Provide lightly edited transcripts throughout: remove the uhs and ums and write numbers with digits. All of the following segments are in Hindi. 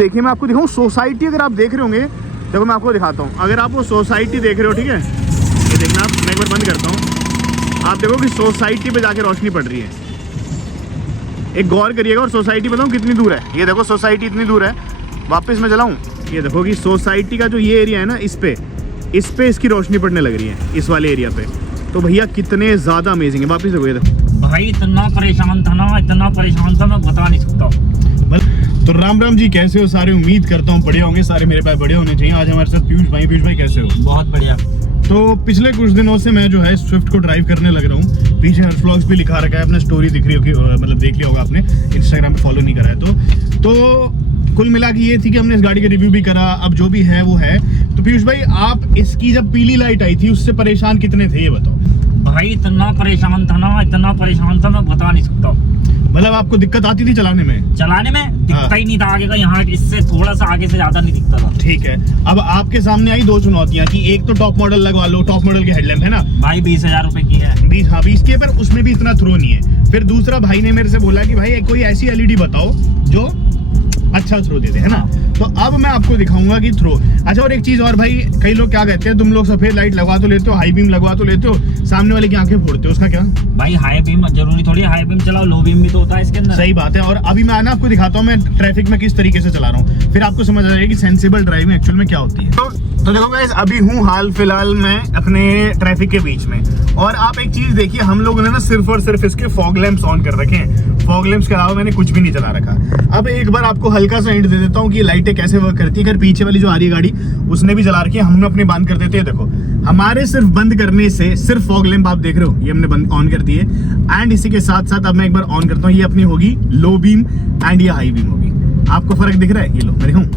देखिए मैं आपको दिखाऊँ सोसाइटी, अगर आप देख रहे होंगे, देखो मैं आपको दिखाता हूँ। अगर आप वो सोसाइटी देख रहे हो, ठीक है, ये देखना आप, मैं एक बार बंद करता हूँ। आप देखो कि सोसाइटी पे जाके रोशनी पड़ रही है। एक गौर करिएगा। और सोसाइटी बताऊँ कितनी दूर है, ये देखो सोसाइटी इतनी दूर है। वापस मैं चलाऊँ, ये देखो कि सोसाइटी का जो ये एरिया है ना, इस पे इसकी रोशनी पड़ने लग रही है, इस वाले एरिया पे। तो भैया कितने ज़्यादा अमेजिंग है। वापस देखो, ये देखो भाई इतना परेशान था ना, इतना परेशान था, मैं बता नहीं सकता। तो राम राम जी, कैसे हो सारे? उम्मीद करता हूँ बढ़िया होंगे सारे, मेरे पास बढ़िया होने चाहिए। आज हमारे साथ पीयूष भाई कैसे हो? बहुत बढ़िया। तो पिछले कुछ दिनों से मैं जो है स्विफ्ट को ड्राइव करने लग रहा हूँ। पीछे हर्ष व्लॉग्स भी लिखा रखा है, अपना स्टोरी दिख रही होगी, मतलब देख लिया होगा आपने, इंस्टाग्राम पे फॉलो नहीं करा है तो कुल मिला के ये थी कि हमने इस गाड़ी का रिव्यू भी करा। अब जो भी है वो है। तो पीयूष भाई, आप इसकी जब पीली लाइट आई थी उससे परेशान कितने थे, ये बताओ। भाई इतना परेशान था ना, इतना परेशान था, मैं बता नहीं सकता। मतलब आपको दिक्कत आती थी चलाने में? चलाने में दिखता ही नहीं था आगे का, यहाँ इससे थोड़ा सा आगे से ज्यादा नहीं दिखता था। ठीक है, अब आपके सामने आई दो चुनौतियां कि एक तो टॉप मॉडल लगवा लो, टॉप मॉडल के हेडलैम्प है ना भाई 20,000 रुपए की है। 20 के, पर उसमें भी इतना थ्रो नहीं है। फिर दूसरा भाई ने मेरे से बोला कि भाई कोई ऐसी एलईडी बताओ जो अच्छा थ्रो दे दे, है ना। तो अब मैं आपको दिखाऊंगा कि थ्रो। अच्छा, और एक चीज और भाई, कई लोग क्या कहते हैं, तुम लोग सफेद लाइट लगवा तो लेते हो, हाई बीम लगवा तो लेते हो, सामने वाले की आंखें फोड़ते हो, उसका क्या? भाई हाई बीम जरूरी थोड़ी, हाई बीम चलाओ, लो बीम भी तो होता है इसके अंदर। सही बात है। और अभी मैं आपको दिखाता हूँ मैं ट्रैफिक में किस तरीके से चला रहा हूँ, फिर आपको समझ आ जाएगा कि सेंसिबल ड्राइविंग एक्चुअल में क्या होती है। तो देखो गाइस, अभी हूँ हाल फिलहाल मैं अपने ट्रैफिक के बीच में। और आप एक चीज देखिए, हम लोगों ने ना सिर्फ और सिर्फ इसके फॉग लैंप्स ऑन कर रखे हैं। फॉग लैंप्स के अलावा मैंने कुछ भी नहीं चला रखा। अब एक बार आपको हल्का सा हिंट दे देता हूँ कि लाइटें कैसे वर्क करती है। अगर पीछे वाली जो आ रही है गाड़ी, उसने भी जला रखी है, हमने अपने बंद कर देते हैं। देखो, हमारे सिर्फ बंद करने से, सिर्फ फॉग लैंप आप देख रहे हो, ये हमने बंद ऑन कर दिए। एंड इसी के साथ साथ अब मैं एक बार ऑन करता हूँ, ये अपनी होगी लो बीम एंड ये हाई बीम होगी। आपको फर्क दिख रहा है? ये लो मेरे हूँ।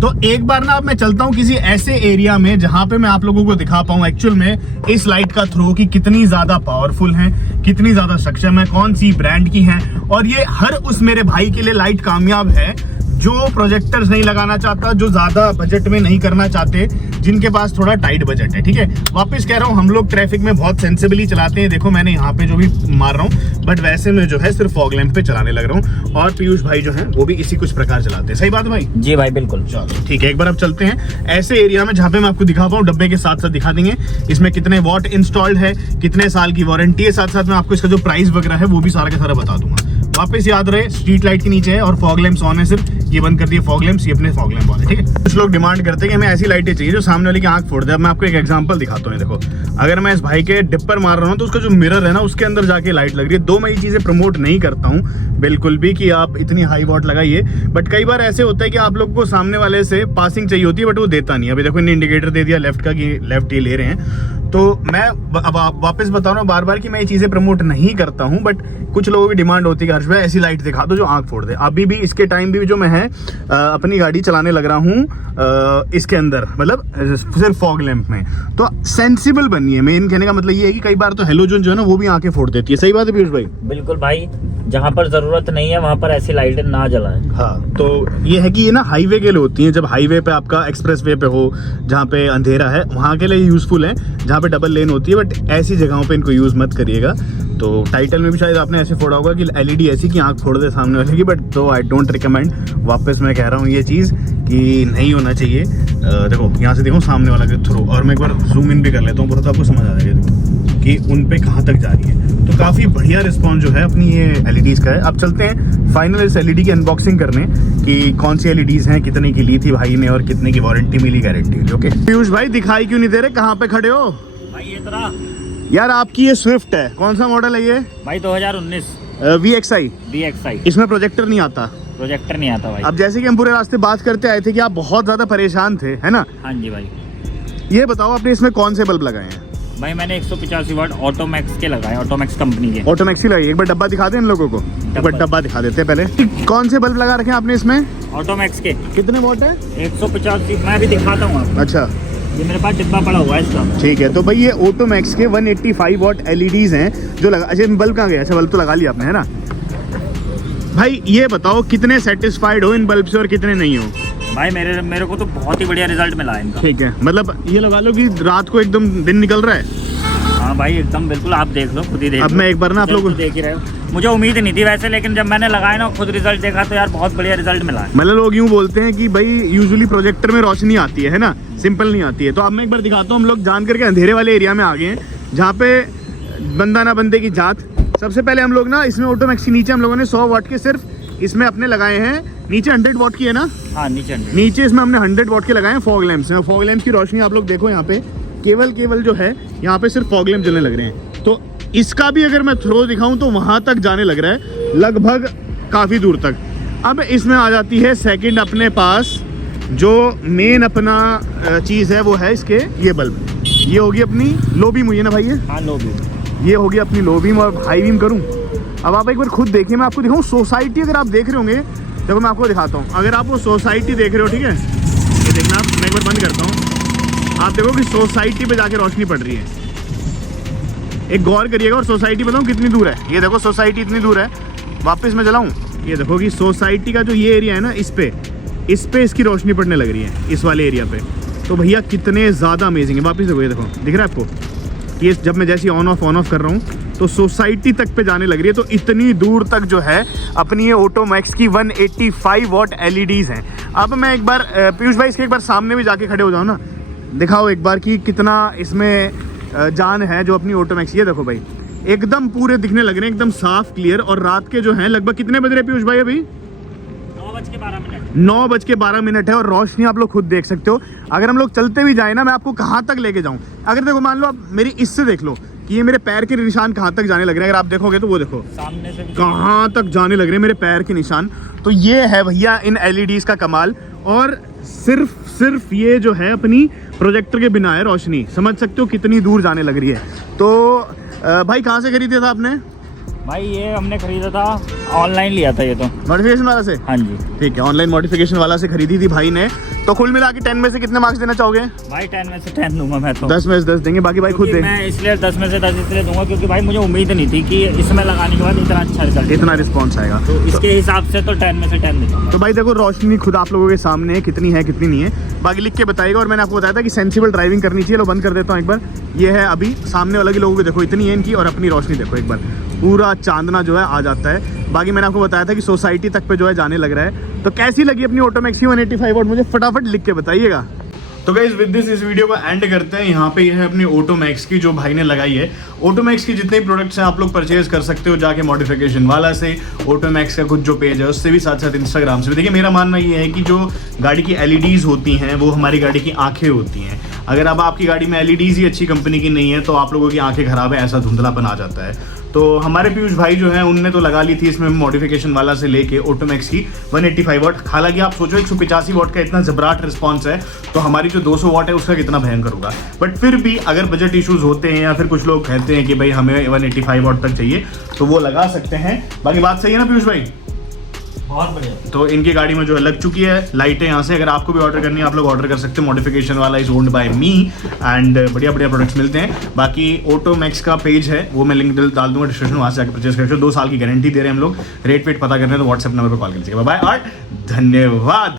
तो एक बार ना अब मैं चलता हूँ किसी ऐसे एरिया में जहां पे मैं आप लोगों को दिखा पाऊँ एक्चुअल में इस लाइट का थ्रो की कितनी ज्यादा पावरफुल है, कितनी ज्यादा सक्षम है, कौन सी ब्रांड की है। और ये हर उस मेरे भाई के लिए लाइट कामयाब है जो प्रोजेक्टर्स नहीं लगाना चाहता, जो ज्यादा बजट में नहीं करना चाहते, जिनके पास थोड़ा टाइट बजट है। ठीक है, वापस कह रहा हूँ, हम लोग ट्रैफिक में बहुत सेंसिबली चलाते हैं। देखो मैंने यहाँ पे जो भी मार रहा हूँ, बट वैसे मैं जो है सिर्फ फॉग लैंप पे चलाने लग रहा हूँ। और पीयूष भाई जो है वो भी इसी कुछ प्रकार चलाते हैं। सही बात है भाई? जी भाई बिल्कुल। चलो ठीक है, एक बार अब चलते हैं ऐसे एरिया में जहाँ पे मैं आपको दिखा पाऊँ। डब्बे के साथ साथ दिखा देंगे इसमें कितने वॉट इंस्टॉल्ड है, कितने साल की वारंटी है, साथ साथ में आपको इसका जो प्राइस वगैरह है वो भी सारा का सारा बता दूंगा। वापस याद रहे, स्ट्रीट लाइट के नीचे है और फॉग लैंप्स ऑन है, सिर्फ ये बंद कर दिए फॉग लैंप्स, ये अपने फॉग लैंप ऑन है। ठीक है, कुछ लोग डिमांड करते हैं कि हमें ऐसी लाइटें चाहिए जो सामने वाले की आंख फोड़ दे। अब मैं आपको एक एग्जांपल दिखाता हूँ। देखो, अगर मैं इस भाई के डिपर मार रहा हूँ तो उसका जो मिरर है ना, उसके अंदर जाके लाइट लग रही है। दो मैं ये चीजें प्रमोट नहीं करता हूँ बिल्कुल भी कि आप इतनी हाई वॉट लगाइए, बट कई बार ऐसे होता है कि आप लोग को सामने वाले से पासिंग चाहिए होती है बट वो देता नहीं है। अभी देखो इन्हें इंडिकेटर दे दिया लेफ्ट का कि लेफ्ट ये ले रहे हैं। तो मैं अब वापस बता रहा हूँ बार बार कि मैं ये चीजें प्रमोट नहीं करता हूँ, बट कुछ लोगों की डिमांड होती है कि हर्ष भाई ऐसी लाइट दिखा दो जो आंख फोड़ दे। अभी भी इसके टाइम भी जो मैं है अपनी गाड़ी चलाने लग रहा हूँ इसके अंदर, मतलब सिर्फ फॉग लैंप में। तो सेंसिबल बनिए, मेन कहने का मतलब ये है कि कई बार तो हेलोजन जो है ना वो भी आंखें फोड़ देती है। सही बात है पीयूष भाई? बिल्कुल भाई, जहाँ पर जरूरत नहीं है वहाँ पर ऐसी लाइटें ना जलाएं। हाँ, तो ये है कि ये ना हाईवे के लिए होती हैं। जब हाईवे पे आपका एक्सप्रेस वे पे हो, जहाँ पे अंधेरा है, वहाँ के लिए यूजफुल है, जहाँ पे डबल लेन होती है। बट ऐसी जगहों पे इनको यूज मत करिएगा। तो टाइटल में भी शायद आपने ऐसे फोड़ा होगा कि एलईडी ऐसी कि आंख फोड़ दे सामने वाले की, बट तो आई डोंट रिकमेंड। वापस मैं कह रहा हूँ ये चीज़ कि नहीं होना चाहिए। देखो यहाँ से देखो सामने वाला के थ्रो, और मैं एक बार जूम इन भी कर लेता हूँ, बहुत आपको समझ आ जाएगा देखो कि उन पे कहाँ तक जा रही है। तो काफ़ी बढ़िया रिस्पॉन्स जो है अपनी ये एलईडीज़ का है। अब चलते हैं फाइनल इस एलईडी की अनबॉक्सिंग करने कि कौन सी एलईडीज़ हैं, कितने की ली थी भाई ने और कितने की वारंटी मिली, गारंटी मिली। ओके पीयूष भाई, दिखाई क्यों नहीं दे रहे, कहाँ पे खड़े हो भाई? ये तरह यार, आपकी ये स्विफ्ट है, कौन सा मॉडल है ये? भाई 2019 VXI। इसमें प्रोजेक्टर नहीं आता? प्रोजेक्टर नहीं आता भाई। अब जैसे कि हम पूरे रास्ते बात करते आए थे कि आप बहुत ज्यादा परेशान थे, है ना? हाँ जी भाई। ये बताओ आपने इसमें कौन से बल्ब लगाए हैं? भाई मैंने 185 वाट ऑटोमैक्स के लगाए, ऑटोमैक्स कंपनी के। ऑटोमैक्स ही लगाई। एक बार डब्बा दिखा दें इन लोगों को, एक बार डब्बा दिखा देते हैं पहले। कौन से बल्ब लगा रखे हैं आपने इसमें? ऑटोमैक्स के। कितने वॉट है? 185। मैं अभी दिखाता हूँ आपको। अच्छा, ये मेरे पास डिब्बा पड़ा हुआ है इसका। ठीक है। तो भाई ये ऑटोमैक्स के 185 वॉट एलईडीज हैं जो लगा। अच्छा, बल्ब कहाँ गए? अच्छा, बल्ब तो लगा लिया आपने, है ना? भाई ये बताओ कितने सेटिस्फाइड हो इन बल्ब से और कितने नहीं हो? भाई मेरे को तो बहुत ही बढ़िया रिजल्ट मिला है इनका। ठीक है, मतलब ये लगा लो कि रात को एकदम दिन निकल रहा है। हाँ भाई एकदम बिल्कुल, आप देख लो, खुद ही देख अब लो। मैं एक बार ना आप लोग देख ही रहे हो। मुझे उम्मीद नहीं थी वैसे, लेकिन जब मैंने लगाया ना खुद रिजल्ट देखा तो यार बहुत बढ़िया रिजल्ट मिला है। मतलब लोग यूँ बोलते हैं कि भाई यूजुअली प्रोजेक्टर में रोशनी आती है ना, सिंपल नहीं आती है। तो अब मैं एक बार दिखाता हूँ, हम लोग जान करके अंधेरे वाले एरिया में आ गए हैं जहाँ पे बंदा ना बंदे की जात। सबसे पहले हम लोग ना इसमें ऑटोमैक्स के नीचे हम लोगों ने 100 वाट के सिर्फ इसमें अपने लगाए हैं। नीचे 100 वाट की है ना? हाँ नीचे इसमें हमने 100 वाट के लगाए हैं फॉग लैंप्स हैं। फॉग लैंप्स की रोशनी आप लोग देखो यहाँ पे केवल जो है यहाँ पे सिर्फ फॉग लैंप जलने लग रहे हैं। तो इसका भी अगर मैं थ्रो दिखाऊं तो वहाँ तक जाने लग रहा है, लगभग काफ़ी दूर तक। अब इसमें आ जाती है सेकंड अपने पास जो मेन अपना चीज़ है वो है इसके ये बल्ब। ये होगी अपनी लो बीम हुई है ना भाई? हाँ लो बीम, ये होगी अपनी लो बीम। और हाई बीम करूँ? अब आप एक बार खुद देखिए, मैं आपको दिखाऊँ सोसाइटी। अगर आप देख रहे होंगे, देखो मैं आपको दिखाता हूँ। अगर आप वो सोसाइटी देख रहे हो, ठीक है, ये देखना आप, मैं एक बार बंद करता हूँ। आप देखो कि सोसाइटी पे जाके रोशनी पड़ रही है। एक गौर करिएगा। और सोसाइटी बताऊँ कितनी दूर है? ये देखो सोसाइटी इतनी दूर है। वापस मैं चलाऊँ, ये देखो कि सोसाइटी का जो ये एरिया है ना, इस पे इसकी रोशनी पड़ने लग रही है, इस वाले एरिया पे। तो भैया कितने ज़्यादा अमेजिंग है। वापस देखो, ये देखो दिख रहा है आपको? ये जब मैं जैसे ऑन ऑफ कर रहा हूँ तो सोसाइटी तक पे जाने लग रही है। तो इतनी दूर तक जो है अपनी ये ऑटोमैक्स की 185 वाट LEDs हैं। अब मैं एक बार पीयूष भाई इसके एक बार सामने भी जाके खड़े हो जाओ ना, दिखाओ एक बार कि कितना इसमें जान है जो अपनी ऑटोमैक्स। ये देखो भाई एकदम पूरे दिखने लग रहे हैं, एकदम साफ क्लियर। और रात के जो हैं लगभग कितने बज रहे पीयूष भाई? अभी 9:12 है। और रोशनी आप लोग खुद देख सकते हो। अगर हम लोग चलते भी जाए ना, मैं आपको कहाँ तक लेके जाऊँ। अगर देखो मान लो आप मेरी इससे देख लो कि ये मेरे पैर के निशान कहाँ तक जाने लग रहे हैं। अगर आप देखोगे तो वो देखो सामने से कहाँ तक जाने लग रहे हैं मेरे पैर के निशान। तो ये है भैया इन LEDs का कमाल। और सिर्फ ये जो है अपनी प्रोजेक्टर के बिना है रोशनी। समझ सकते हो कितनी दूर जाने लग रही है। तो भाई कहाँ से खरीदा था आपने? भाई ये हमने खरीदा था, ऑनलाइन लिया था ये तो, मॉडिफिकेशन वाला से। हाँ जी ठीक है, ऑनलाइन मॉडिफिकेशन वाला से खरीदी थी भाई ने। तो कुल मिला के 10 में से कितने मार्क्स देना चाहोगे? भाई 10 में से 10 दूंगा मैं तो। 10 में से 10 देंगे, बाकी भाई खुद देंगे। मैं इसलिए 10 में से 10 इसलिए दूंगा क्योंकि भाई मुझे उम्मीद नहीं थी कि इसमें लगाने के बाद इतना अच्छा रिजल्ट, इतना रिस्पॉन्स आएगा। तो इसके हिसाब से तो 10 में से 10 दूंगा। तो भाई देखो रोशनी खुद आप लोगों के सामने है, कितनी है कितनी नहीं है, बाकी लिख के बताइएगा। और मैंने आपको बताया था कि सेंसिबल ड्राइविंग करनी चाहिए। लो बंद कर देता हूँ एक बार। ये है अभी सामने वाले लोगों को देखो इतनी है इनकी, और अपनी रोशनी देखो एक बार, पूरा चांदना जो है आ जाता है। बाकी मैंने आपको बताया था कि सोसाइटी तक पे जो है जाने लग रहा है। तो कैसी लगी अपनी ऑटोमैक्स की 185 वाट, मुझे फटाफट लिख के बताइएगा। तो गाइस विद दिस इस वीडियो को एंड करते हैं। यहाँ पे ये है अपनी ऑटोमैक्स की जो भाई ने लगाई है। ऑटोमैक्स की जितने प्रोडक्ट्स हैं आप लोग परचेज कर सकते हो जाके मॉडिफिकेशन वाला से। ऑटोमैक्स का कुछ जो पेज है उससे भी, साथ साथ इंस्टाग्राम से भी। देखिए मेरा मानना ये है कि जो गाड़ी की LEDs होती हैं वो हमारी गाड़ी की आंखें होती हैं। अगर अब आपकी गाड़ी में LEDs ही अच्छी कंपनी की नहीं है तो आप लोगों की आंखें खराब है, ऐसा धुंधलापन आ जाता है। तो हमारे पीयूष भाई जो है उनने तो लगा ली थी इसमें मॉडिफिकेशन वाला से लेके ऑटोमैक्स की 185 वाट। हालांकि आप सोचो 185 वाट का इतना जबराट रिस्पॉन्स है, तो हमारी जो 200 वाट है उसका कितना भयंकर होगा। बट फिर भी अगर बजट इश्यूज होते हैं या फिर कुछ लोग कहते हैं कि भाई हमें 185 वाट तक चाहिए तो वो लगा सकते हैं। बाकी बात सही है ना पीयूष भाई? बहुत बढ़िया। तो इनकी गाड़ी में जो है लग चुकी है लाइटें यहाँ से। अगर आपको भी ऑर्डर करनी है आप लोग ऑर्डर कर सकते हैं। मॉडिफिकेशन वाला is owned by me and बढ़िया प्रोडक्ट्स मिलते हैं। बाकी ऑटोमैक्स का पेज है वो मैं लिंक डाल दूंगा डिस्क्रिप्शन, वहाँ से आकर परचेज कर सकते हो। 2 साल की गारंटी दे रहे हैं हम लोग। रेट वेट पता करने तो व्हाट्सएप नंबर पर कॉल कर लीजिएगा। बाय और धन्यवाद।